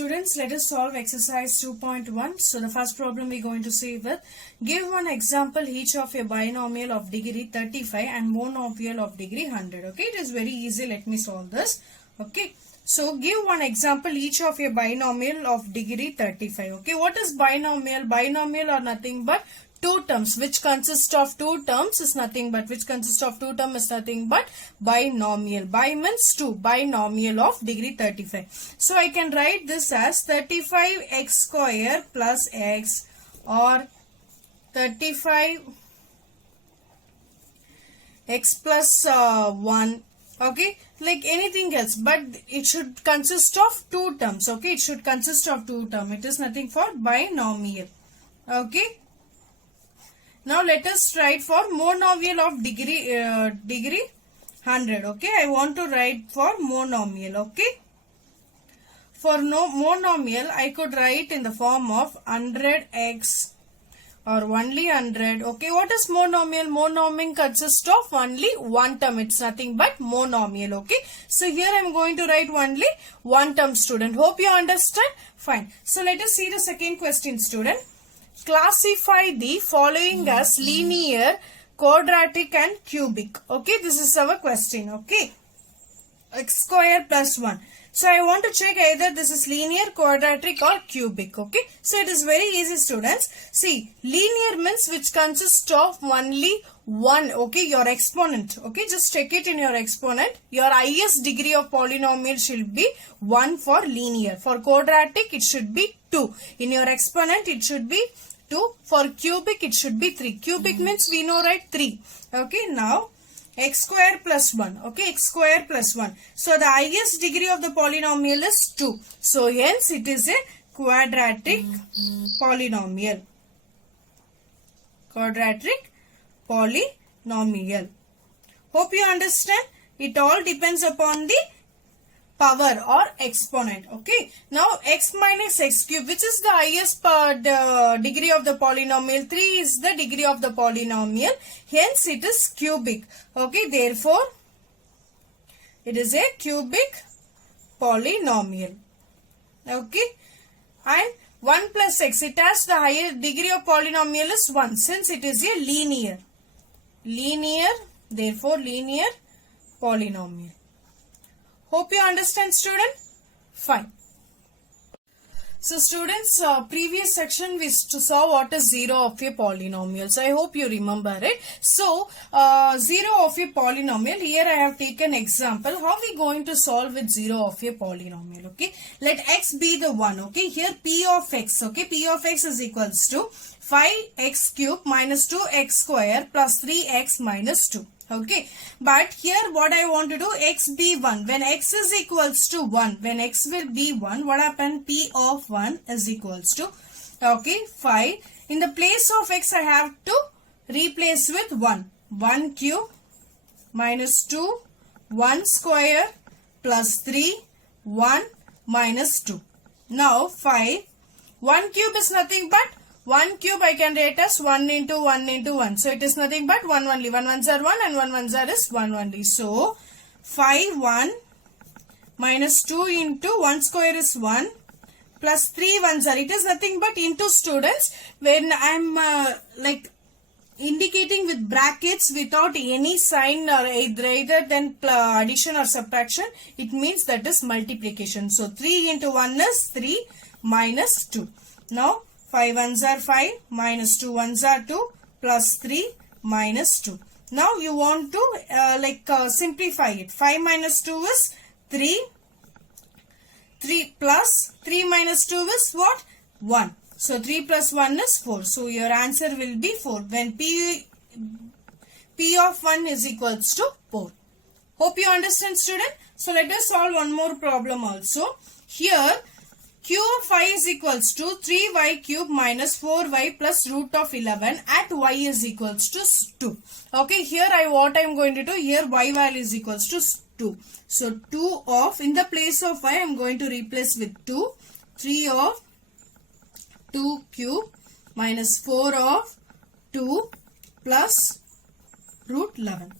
students, let us solve exercise 2.1. So the first problem we're going to see with, give one example each of a binomial of degree 35 and monomial of degree 100. Okay, it is very easy. Let me solve this. Okay, so give one example each of a binomial of degree 35. Okay, what is binomial? Binomial are nothing but two terms which consist of two terms is nothing but binomial. Bi means two, binomial of degree 35. So I can write this as 35x square plus x or 35x plus 1. Okay, like anything else, but it should consist of two terms. Okay, it should consist of two terms. It is nothing for binomial. Okay. Now let us write for monomial of degree 100. Okay, I want to write for monomial. Okay, for monomial I could write in the form of 100x or only 100. Okay, what is monomial? Monomial consists of only one term. It's nothing but monomial. Okay, so here I am going to write only one term, student. Hope you understand. Fine. So let us see the second question, student. Classify the following as linear, quadratic and cubic. Okay, this is our question. Okay, x square plus 1. So I want to check either this is linear, quadratic or cubic. Okay, so it is very easy, students. See, linear means which consists of only one. Okay, your exponent. Okay, just check it in your exponent. Your highest degree of polynomial should be 1 for linear. For quadratic it should be 2. In your exponent it should be 2. For cubic it should be 3. Cubic means we know, right? 3. Okay, now x square plus 1. Okay, x square plus 1. So the highest degree of the polynomial is 2. So hence it is a quadratic polynomial. Quadratic polynomial. Hope you understand. It all depends upon the power or exponent. Okay, now x minus x cube, which is the highest degree of the polynomial? 3 is the degree of the polynomial, hence it is cubic. Okay, therefore it is a cubic polynomial. Okay, and 1 plus x, it has the higher degree of polynomial is 1, since it is a linear, therefore linear polynomial. Hope you understand, student. Fine. So students, previous section we saw what is 0 of a polynomial. So I hope you remember it. So 0 of a polynomial, here I have taken example how we going to solve with 0 of a polynomial. Okay, let x be the 1. Okay, here p of x. Okay, p of x is equals to 5x cube minus 2x square plus 3x minus 2. Okay, but here what I want to do, x be 1. When x is equals to 1, when x will be 1, what happen? P of 1 is equals to, okay, 5. In the place of x, I have to replace with 1. 1 cube minus 2, 1 square plus 3, 1 minus 2. Now 5, 1 cube is nothing but 1 cube I can write as 1 into 1 into 1. So it is nothing but 1 only. 1 ones are 1 and 1 ones are is 1 only. So 5 1 minus 2 into 1 square is 1 plus 3 ones are. It is nothing but into, students. When I am like indicating with brackets without any sign or either than addition or subtraction, it means that is multiplication. So 3 into 1 is 3 minus 2. Now 5 ones are 5 minus 2 ones are 2 plus 3 minus 2. Now you want to simplify it. 5 minus 2 is 3. 3 plus 3 minus 2 is what? 1. So 3 plus 1 is 4. So your answer will be 4 when p of 1 is equals to 4. Hope you understand, student. So let us solve one more problem also. Here q of y is equals to 3y cube minus 4y plus root of 11 at y is equals to 2. Okay, here what I am going to do, here y value is equals to 2. So 2 of, in the place of y I am going to replace with 2. 3 of 2 cube minus 4 of 2 plus root 11.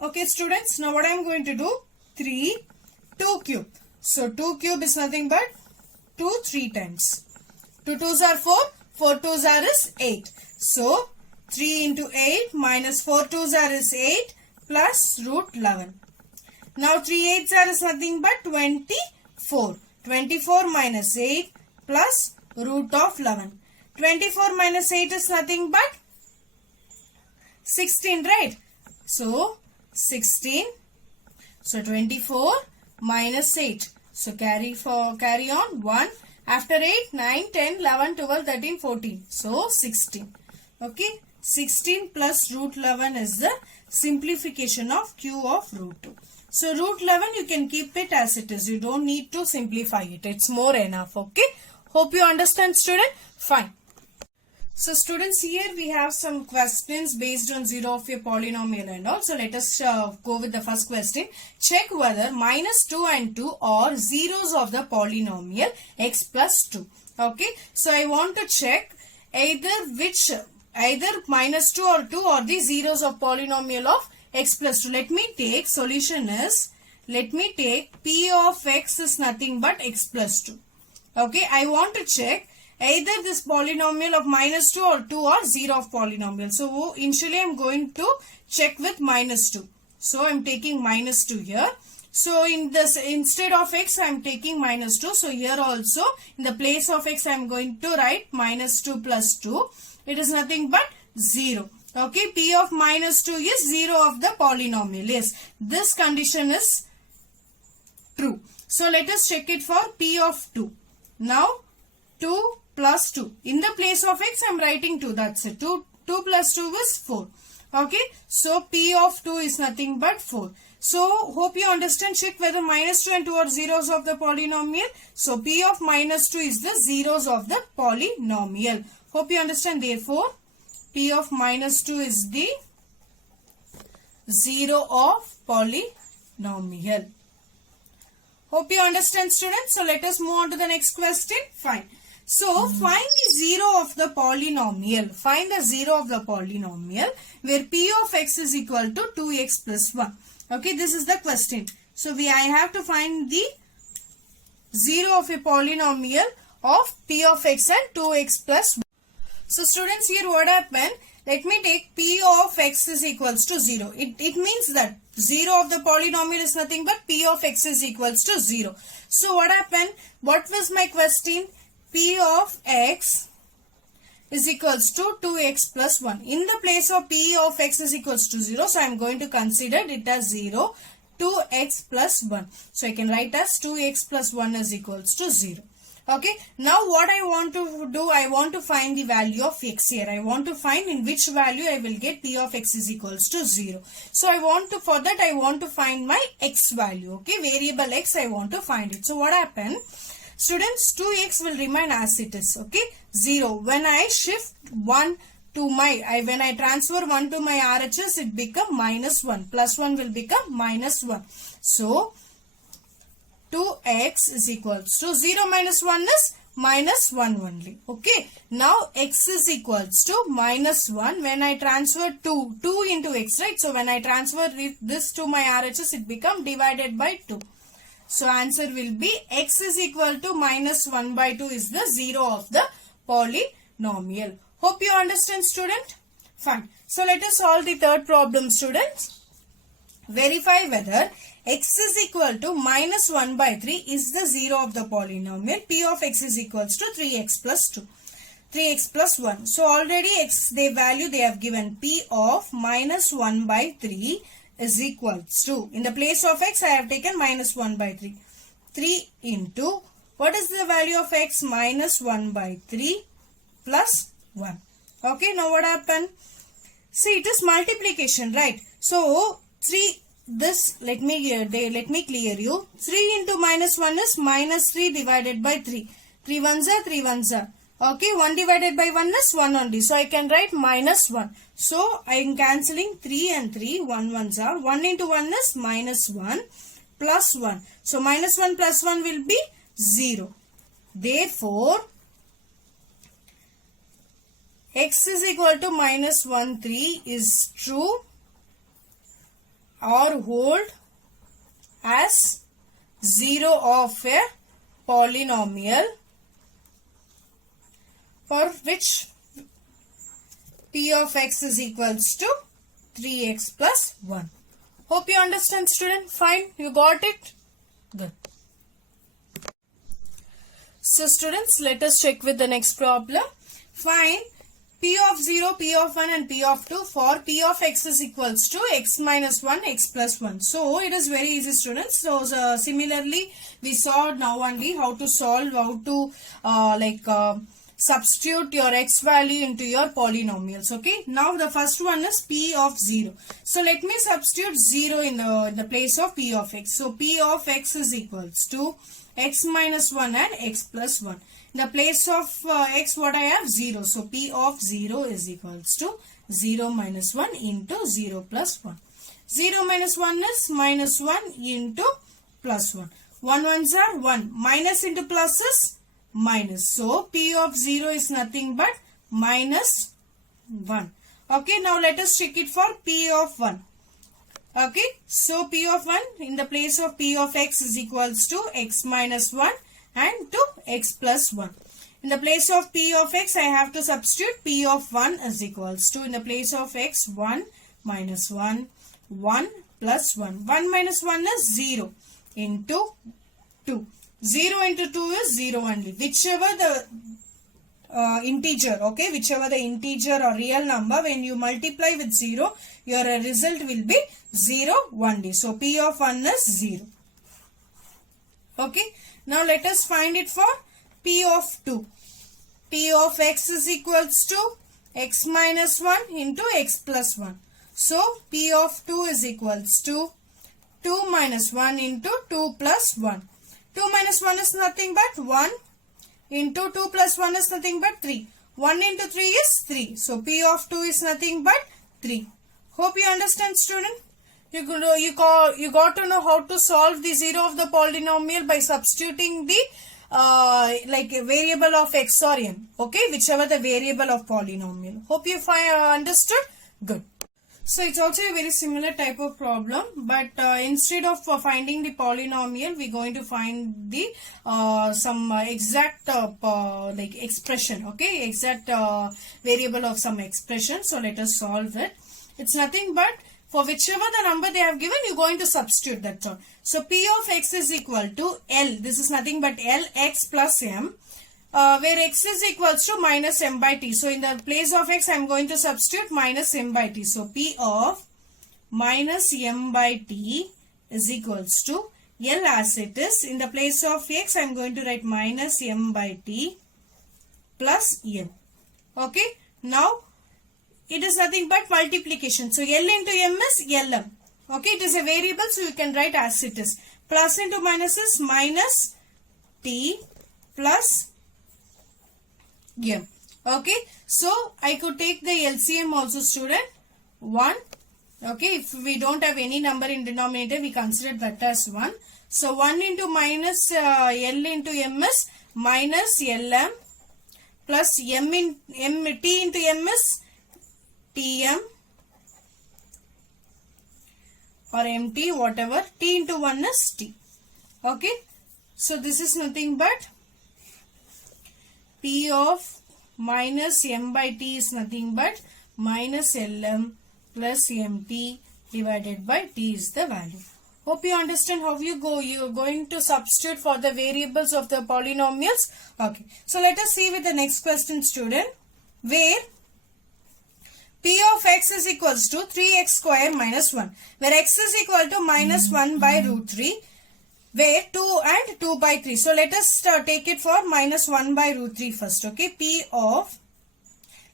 Okay, students, now what I am going to do, 3, 2 cube. So 2 cube is nothing but 2 3 times. 2 2s are 4, 4 2s are is 8. So 3 into 8 minus 4 2s are is 8 plus root 11. Now 3 8s are is nothing but 24. 24 minus 8 plus root of 11. 24 minus 8 is nothing but 16, right? So 16. So 24 minus 8. So carry on 1. After 8, 9, 10, 11, 12, 13, 14. So 16. Okay. 16 plus root 11 is the simplification of q of root 2. So root 11 you can keep it as it is. You don't need to simplify it. It's more enough. Okay. Hope you understand, student. Fine. So students, here we have some questions based on 0 of a polynomial and all. So let us go with the first question. Check whether minus 2 and 2 are zeros of the polynomial x plus 2. Okay. So I want to check either minus 2 or 2 are the zeros of polynomial of x plus 2. Let me take solution is, let me take p of x is nothing but x plus 2. Okay. I want to check either this polynomial of minus 2 or 2 are 0 of polynomial. So initially I am going to check with minus 2. So I am taking minus 2 here. So in this, instead of x I am taking minus 2. So here also in the place of x I am going to write minus 2 plus 2. It is nothing but 0. Okay, p of minus 2 is 0 of the polynomial. Yes, this condition is true. So let us check it for p of 2. Now 2 plus 2. In the place of x I am writing 2. That's it. 2 plus 2 is 4. Okay. So p of 2 is nothing but 4. So hope you understand. Check whether minus 2 and 2 are zeros of the polynomial. So p of minus 2 is the zeros of the polynomial. Hope you understand. Therefore p of minus 2 is the 0 of polynomial. Hope you understand, students. So let us move on to the next question. Fine. So find the 0 of the polynomial. Find the 0 of the polynomial where p of x is equal to 2x plus 1. Okay, this is the question. So I have to find the 0 of a polynomial of p of x and 2x plus 1. So students, here what happened? Let me take p of x is equals to 0. It means that 0 of the polynomial is nothing but p of x is equals to 0. So what happened? What was my question? P of x is equals to 2x plus 1. In the place of p of x is equals to 0, so I am going to consider it as 0, 2x plus 1. So I can write as 2x plus 1 is equals to 0. Okay. Now what I want to do, I want to find the value of x here. I want to find in which value I will get p of x is equals to 0. So for that I want to find my x value. Okay. Variable x I want to find it. So what happened? Students, 2x will remain as it is. Okay. 0. When I shift 1 to when I transfer 1 to my RHS, it become minus 1. Plus 1 will become minus 1. So 2x is equals to 0 minus 1 is minus 1 only. Okay. Now x is equals to minus 1. When I transfer 2 into x, right? So when I transfer this to my RHS, it become divided by 2. So answer will be x is equal to minus 1 by 2 is the 0 of the polynomial. Hope you understand, student. Fine. So let us solve the third problem, students. Verify whether x is equal to minus 1 by 3 is the 0 of the polynomial. P of x is equals to 3x plus 2. 3x plus 1. So already x, they have given p of minus 1 by 3 is equals to, in the place of x I have taken minus 1 by 3. 3 into, what is the value of x? Minus 1 by 3 plus 1. Okay, now what happened? See, it is multiplication, right? So 3, this, let me clear you. 3 into minus 1 is minus 3 divided by 3. 3 ones are 3 ones are. Okay, 1 divided by 1 is 1 only. So I can write minus 1. So I am cancelling 3 and 3. 1 ones are. 1 into 1 is minus 1 plus 1. So minus 1 plus 1 will be 0. Therefore, x is equal to minus 1, 3 is true or hold as 0 of a polynomial for which P of x is equals to 3x plus 1. Hope you understand, student. Fine, you got it? Good. So students, let us check with the next problem. Find P of 0, P of 1 and P of 2 for P of x is equals to x minus 1, x plus 1. So it is very easy, students. So similarly, we saw now only how to solve, how to substitute your x value into your polynomials. Okay. Now the first one is P of 0. So let me substitute 0 in the place of P of x. So P of x is equals to x minus 1 and x plus 1. In the place of x, what I have? 0. So P of 0 is equals to 0 minus 1 into 0 plus 1. 0 minus 1 is minus 1 into plus 1. 1 ones are 1. Minus into plus is minus. So P of 0 is nothing but minus 1. Okay, now let us check it for P of 1. Okay, so P of 1 in the place of P of x is equals to x minus 1 and to x plus 1. In the place of P of x, I have to substitute P of 1 is equals to, in the place of x, 1 minus 1, 1 plus 1. 1 minus 1 is 0 into 2. 0 into 2 is 0 only. Whichever the integer, okay, whichever the integer or real number, when you multiply with 0, your result will be 0 only. So P of 1 is 0. Okay. Now let us find it for P of 2. P of x is equals to x minus 1 into x plus 1. So P of 2 is equals to 2 minus 1 into 2 plus 1. 2 minus 1 is nothing but 1 into 2 plus 1 is nothing but 3. 1 into 3 is 3. So P of 2 is nothing but 3. Hope you understand, student. You got to know how to solve the 0 of the polynomial by substituting the variable of x or n. Okay, whichever the variable of polynomial. Hope you understood. Good. So it's also a very similar type of problem, but instead of finding the polynomial, we're going to find the some exact expression. Okay, exact variable of some expression. So let us solve it. It's nothing but for whichever the number they have given, you're going to substitute that all. So P of x is equal to L. This is nothing but L x plus m, where x is equals to minus m by t. So in the place of x, I'm going to substitute minus m by t. So P of minus m by t is equals to L as it is. In the place of x, I'm going to write minus m by t plus n. Okay. Now it is nothing but multiplication. So L into m is Lm. Okay, it is a variable, so you can write as it is. Plus into minus is minus t plus m. Okay, so I could take the LCM also, student. 1. Okay, if we don't have any number in denominator, we consider that as 1. So 1 into minus L into m is minus Lm plus t into m is Tm or mt, whatever. T into 1 is t. Okay. So this is nothing but P of minus m by t is nothing but minus Lm plus mt divided by t is the value. Hope you understand how you are going to substitute for the variables of the polynomials. Okay. So let us see with the next question, student, where P of x is equals to 3x square minus 1, where x is equal to minus 1 by root 3, where 2 and 2 by 3. So let us take it for minus 1 by root 3 first. Okay, P of,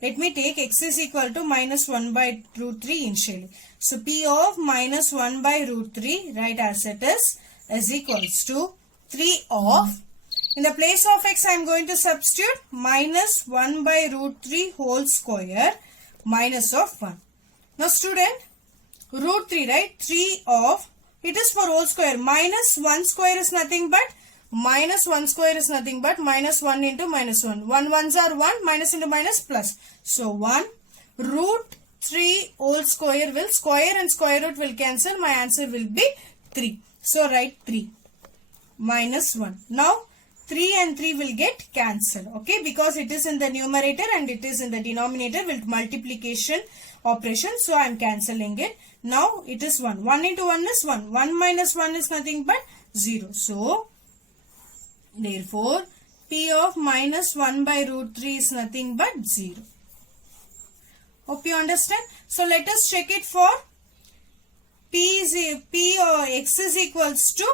let me take x is equal to minus 1 by root 3 initially. So P of minus 1 by root 3, right as it is equals to 3 of, in the place of x I am going to substitute minus 1 by root 3 whole square minus of 1. Now student, root 3, right? 3 of, it is for whole square. Minus 1 square is nothing but, minus 1 square is nothing but minus 1 into minus 1. 1 ones are 1, minus into minus plus. So 1 root 3 whole square will, square and square root will cancel. My answer will be 3. So write 3 minus 1. Now 3 and 3 will get cancelled. Okay, because it is in the numerator and it is in the denominator with multiplication operation. So I am cancelling it. Now it is 1. 1 into 1 is 1. 1 minus 1 is nothing but 0. So therefore P of minus 1 by root 3 is nothing but 0. Hope you understand. So let us check it for P or X is equals to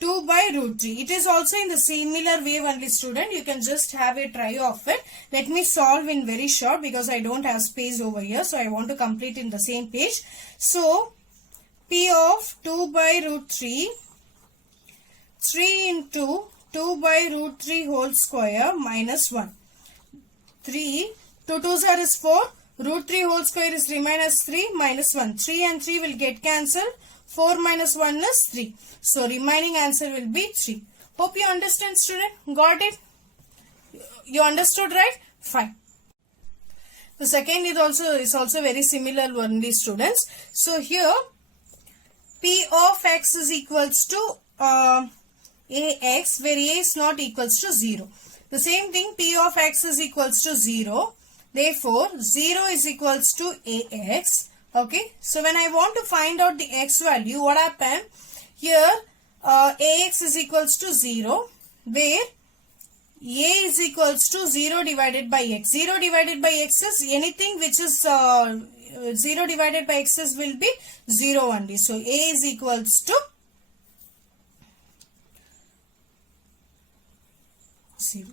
2 by root 3. It is also in the similar way only, student. You can just have a try of it. Let me solve in very short because I don't have space over here. So I want to complete in the same page. So P of 2 by root 3, 3 into 2 by root 3 whole square minus 1. 3, 2 2s are is 4. Root 3 whole square is 3 minus 3 minus 1. 3 and 3 will get cancelled. 4 minus 1 is 3. So remaining answer will be 3. Hope you understand, student. Got it? You understood, right? Fine. The second is also very similar only, students. So here P of X is equals to AX, where A is not equals to 0. The same thing, P of X is equals to 0. Therefore 0 is equals to AX. Okay, so when I want to find out the X value, what happened? Here AX is equals to 0, where A is equals to 0 divided by X. 0 divided by X is anything which is 0 divided by X will be 0 only. So A is equals to 0.